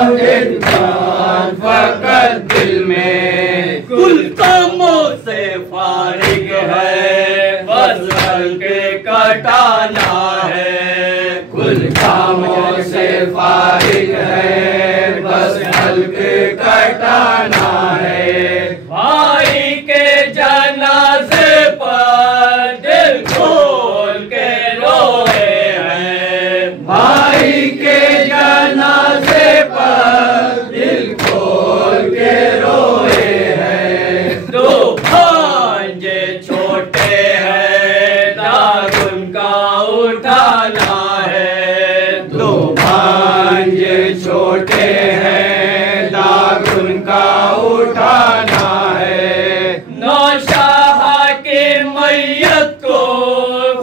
इंसान फकत दिल में कुल कामों से फारिग है, बस हल्के कटाना है। कुल कामों से फारिग है, बस हल्के कटाना है। भाई के जनाजे पर दिल खोल के रोए हैं, भाई के जनाजे पर दिल खोल के रोए हैं। दो भांजे छोटे हैं, दाग उनका उठाना है। दो भांजे छोटे हैं, दाग उनका उठाना है। नौशाह की मैयत को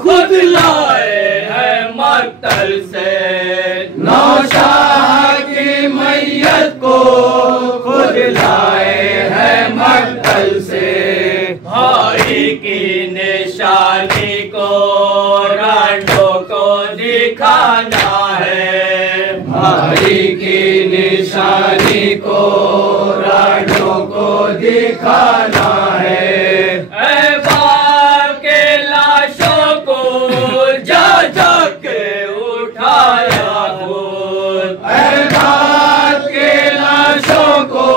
खुद लाए हैं मक्तल से, नौशाह की मैयत को खुद लाए हैं मक्तल से। भाई की निशानी को रांडों को दिखाना है, भाई की निशानी को रांडों को दिखाना है। ऐ बाप के लाशों को जा जा के उठाया खुद, ऐ बाप के लाशों को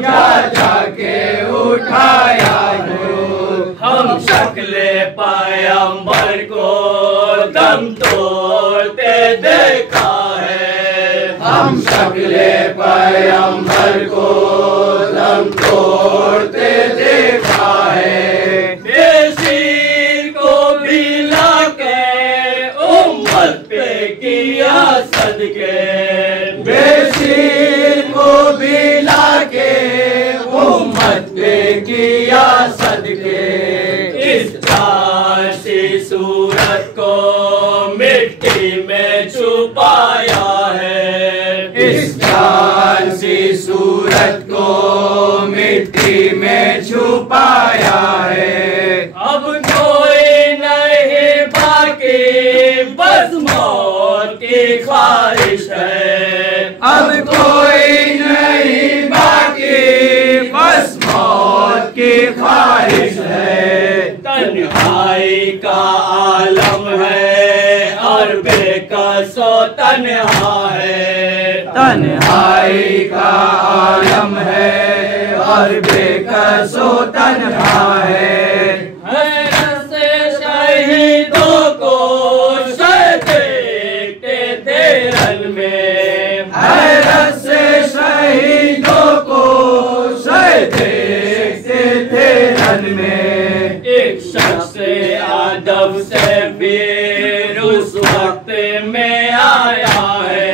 जा जा के उठाया खुद। हम शक्ले पैगंबर को दम तोड़ते देखा है, हम शक्ले पैगंबर को दम तोड़ते देखा है। बेशीर को भी लाके उम्मत पे किया सदके, बेशीर को भी लाके उम्मत पे किया सदके। इस सी सूरत को मिट्टी में छुपाया है, इस सी सूरत को मिट्टी में छुपाया है। अब कोई नहीं बाकी बस मौत की ख्वाहिश है, अब कोई नहीं बाकी बस मौत की ख्वाहिश है। तन्हाई का आलम है और बेकसो तन्हा है, तन्हाई का आलम है और बेकसो तन्हा है। से शहीदों को देखते थे रन में, हैरत से शहीदों को देखते थे रन में। एक शख्स अदब से फिर उस वक्त में आया है,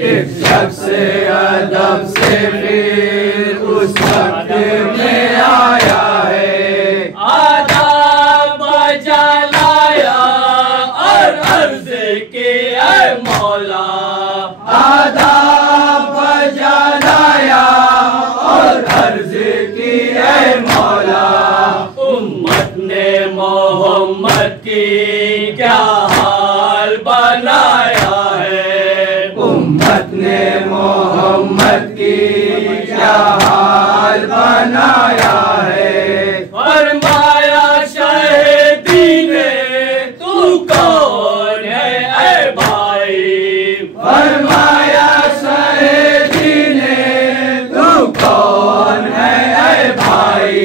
एक शख्स अदब से फिर उस वक्त में आया है। आदाब बजा लाया और अर्ज की ऐ मौला, आदाब बजा लाया और अर्ज की ऐ मौला। उम्मत ने मोहम्मद की क्या हाल बनाया है, उम्मत ने मोहम्मद की क्या हाल बनाया है। फरमाया शहीदी ने तू कौन है ऐ भाई, फरमाया शहीदी ने तू कौन है ऐ भाई।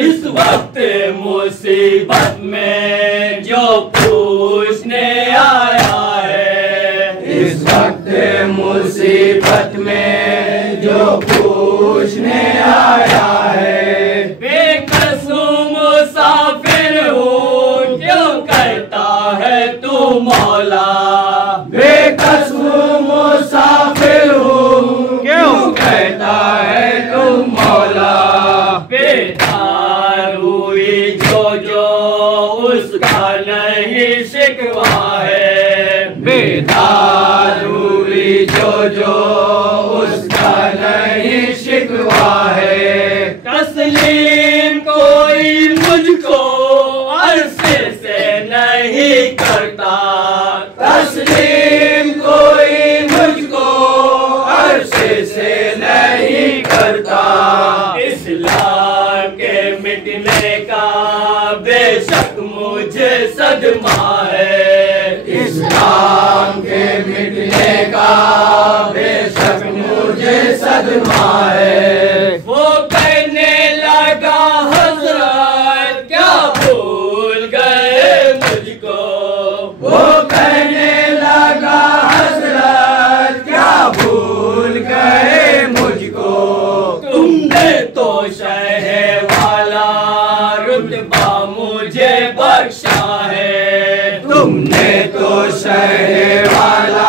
इस वक्त मुसीबत में जो पूछने आया है, इस वक्त मुसीबत में जो पूछने आया है। बेकसू मुसाफिर हूँ क्यों कहता है तू मौला, बेकसू मुसाफिर हूँ क्यों कहता है तू मौला। बेदार हुई जो उसका नहीं शिकवा है, बेदार हुई जो उसका नहीं शिकवा है। करता। इस्लाम के मिटने का बेशक मुझे सदमा है। इस्लाम के मिटने का बेशक मुझे सदमा है। वो कहने लगा हज़रत क्या भूल गए मुझको। वो कहने लगा हज़रत क्या भूल गए मुझको। तुमने तो शहर वाला रुतबा मुझे बख्शा है। तुमने तो शहर वाला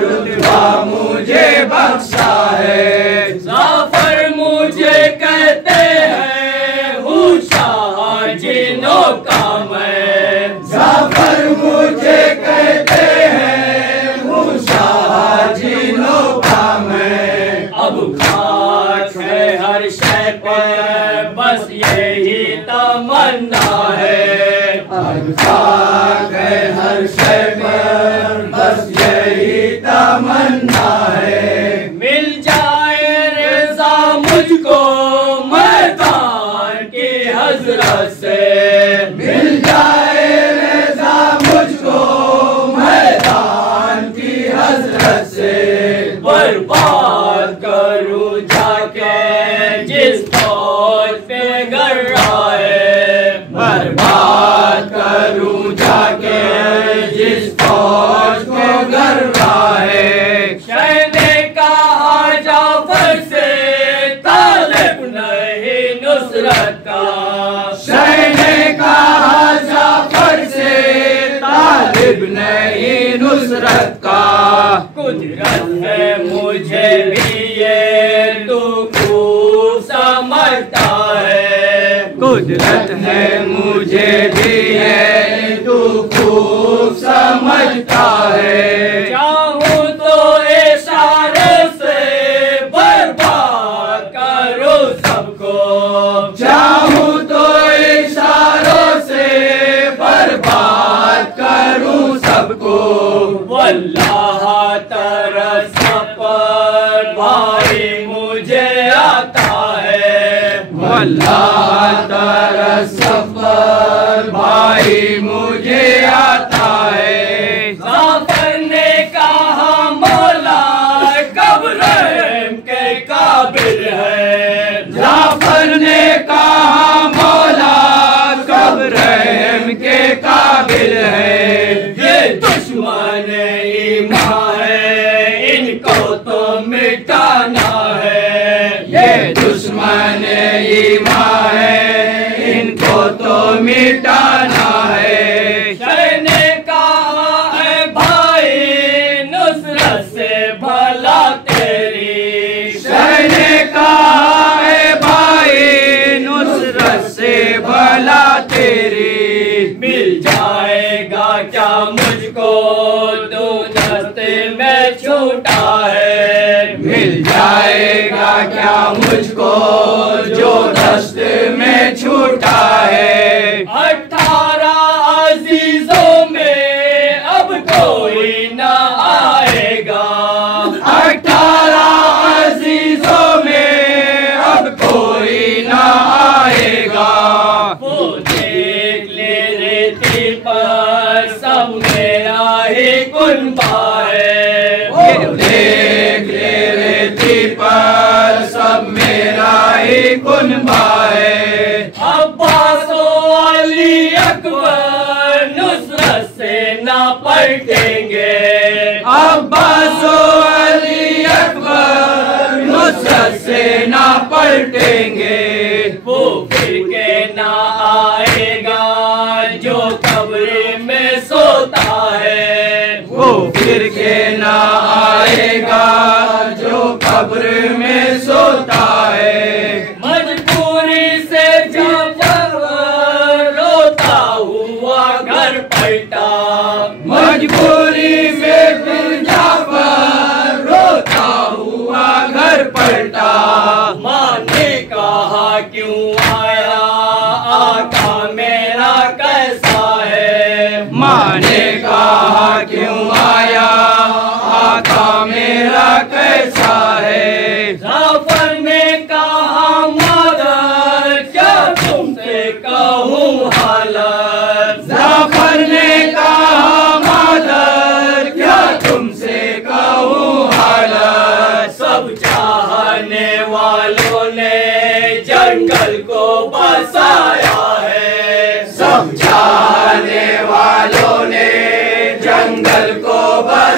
रुतबा मुझे बख्शा है। जाफर मुझे कहते हैं हूँ शाह जिनों का मैं। जाफर मुझे कहते हैं हूँ शाह जिनों का मैं। अब खाक है हर शय पर बस यही तमन्ना है। अब खाक है हर शय पर बस यही तमन्ना है। मिल जाए रज़ा मुझको मैदान की हज़रत से। मिल जाए रज़ा मुझको मैदान की हज़रत से। बर्बाद करूँ जाके जिस फौज पे गर्राए। बर्बाद करूँ जाके जिस फौज को गर्राए। शहने कहा जाफर से तालिब नहीं नुसरत का। शहने कहा जाफर से तालिब नहीं नुसरत का। कुदरत है मुझे भी ये तू खूब समझता है। कुदरत है मुझे भी ये तू खूब समझता है। चाहूँ तो इशारे से बर्बाद करूँ सबको। चाहूँ तो इशारों से बर्बाद करूँ सबको। वल्लाह तरस पर भाई मुझे आता है। वल्लाह तरस पर भाई मुझे आता है। जाफर ने कहा मौला कब रहम के काबिल है। जाफर ने कहा मौला कब रहम के काबिल है। ये दुश्मन ईमान है इनको तो मिटाना है। ये दुश्मन ईमान है इनको तो मिटाना है। शह ने कहा है भाई नुसरत से भला तेरी। शह ने कहा है भाई नुसरत से भला तेरी। मिल जाएगा क्या मुझको तू दस्ते में छूटा है। मिल जाएगा क्या मुझको जो दस्ते में छूटा है। 18 अजीजों में अब कोई ना आएगा। 18 अजीजों में अब कोई ना आएगा। वो देख ले रेती पर सब मेरा ही कुनबा है। वो देख ले रेती पर सब मेरा ही कुनबा है। अब्बास अली अकबर नुसरत से ना पलटेंगे। अब्बास अली अकबर नुसरत से ना पलटेंगे। वो फिर के ना आएगा जो कब्र में सोता है। वो फिर के ना आएगा जो कब्र में सोता है। मजबूरी से जब रोता हुआ घर पलटा। मजबूरी में फिर जाफर रोता हुआ घर पलटा। माँ ने कहा क्यों आया आका मेरा कैसा है। माँ ने कहा क्यों आया आका मेरा कैसा है।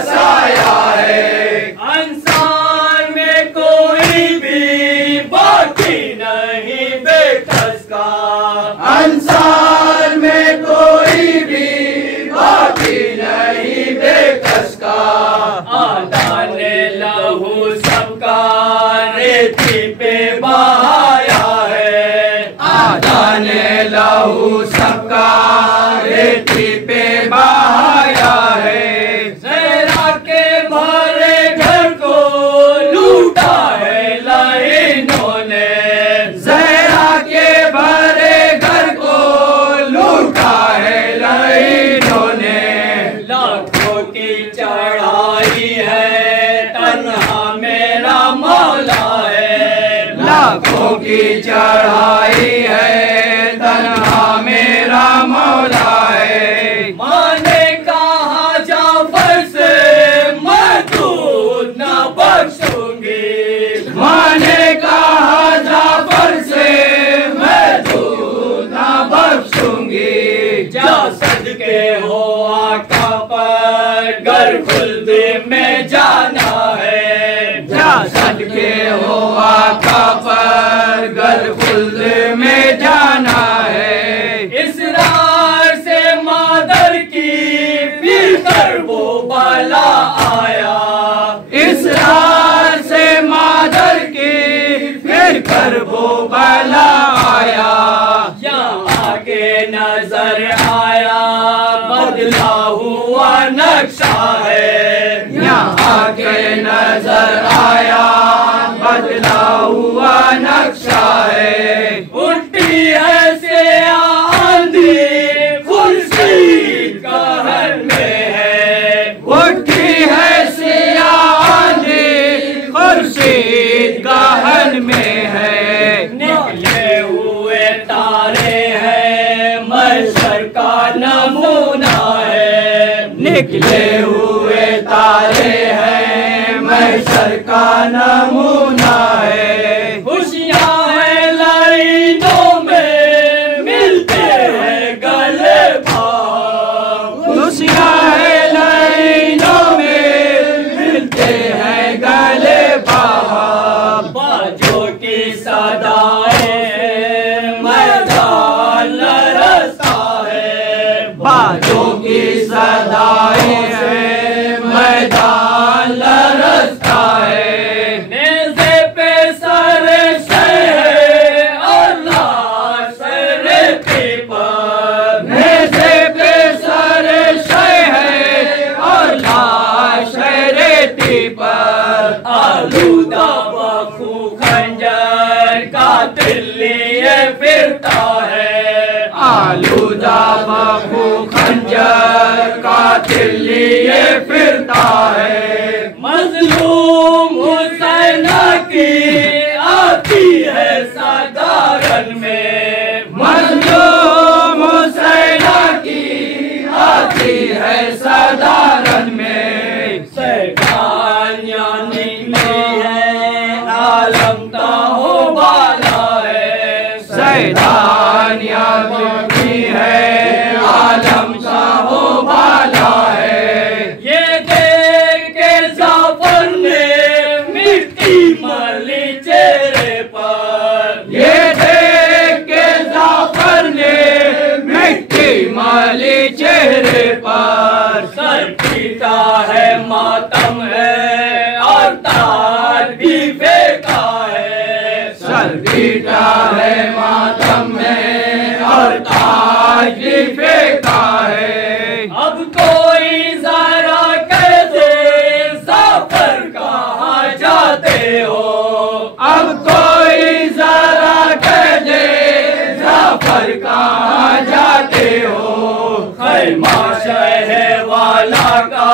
बसाया है। अंसार में कोई भी बाकी नहीं बेकस का, अंसार में कोई भी बाकी नहीं बेकस का। आदा ने लहू सबका रेती पे बहाया है, आदा ने लहू सबका रेती पे बहाया है। ज़हरा के भरे घर को लूटा है लाइनों ने, ज़हरा के भरे घर को लूटा है लाइनों ने। लाखों की चढ़ाई है तन्हा मेरा मौला है, लाखों की चढ़ाई है तन्हा मेरा मौला है। माने कहा जाफर से मैं दूध न बख्शूंगी, माने कहा जाफर से मैं दूध न बख्शूंगी। जा सदके हो आका पर घर खुल्द में जाना है, जा सदके हो आका पर घर खुल्द में जाना है। इसरार से मादर की फिर कर वो बला आया, इसरार से मादर की फिर कर वो बला आया। यहाँ आगे नजर आया बदला हुआ नक्शा है, यहाँ आगे नजर आया बदला हुआ नक्शा है। उठती है से आंधी खुर्शीद कहर में है, उठती है से आंधी खुर्शीद कहर में है। निकले हुए तारे हैं महशर का नमूना है, निकले हुए तारे हैं महशर का नमूना है। खुशियाँ हैं लाइनों में मिलते हैं गले भाव, खुशियाँ हैं लाइनों में मिलते हैं गले भाव। बाजों की सदाएं मैदान लरसता है, बाजों की सदाएं मैदान लरसता है। नेज़े पे सर शह और लाश रेती पर, नेज़े पे सर शह और लाश रेती पर। आलूदा बखू खंजर कातिल लिए फिरता है, आलूदा बखू खंजर कातिल लिए फिरता है। मजलूम हुसैना की आती है साधारण में, मजलूम हुसैना की आती है साधारण में। सैलानियाँ निकली है आलम का हो बाला है, सैलानियाँ निकली है आलम का हो बाला है। ये देख के जाफर ने मिट्टी मली चेहरे पर, ये देख के जाफर ने मिट्टी मली चेहरे पर। सर पीटा है मातम है और ताज भी फेंका है, सर पीटा है मातम है और ताज भी फेंका है। अब कोई जरा कह दे जाफर कहाँ जाते हो, अब कोई जरा कह दे जाफर कहाँ जाते हो। खैमा शहर वाला का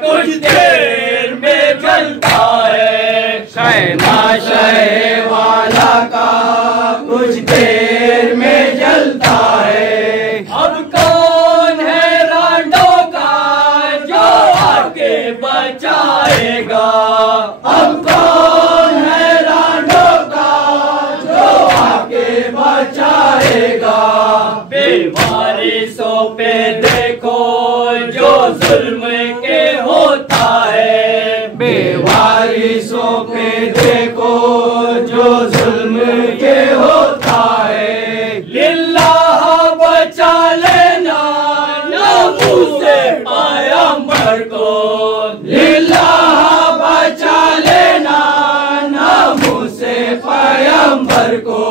कुछ देर में जलता है, खैमा शहर वाला का कुछ देर में जलता है। अब कौन है रांडों का जो आके बचाएगा, अब कौन है रांडों का जो आके बचाएगा। बेवारिसों पे देखो जो जुल्म के होता रईसों पे देखो जो जुल्म ये होता है। लिल्लाह बचा लेना नामूसे पैगंबर को, लिल्लाह बचा लेना नामूसे पैगंबर को।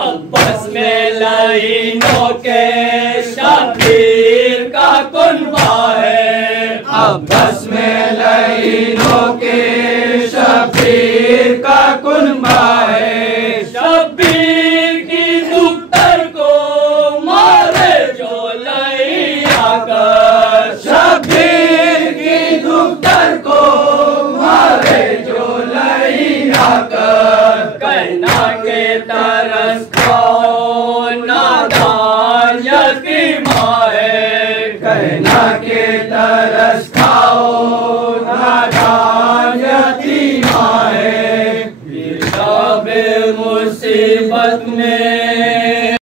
अब्बास में लाइनों के शबीर का कुनबा है, अब्बास में लाइनों के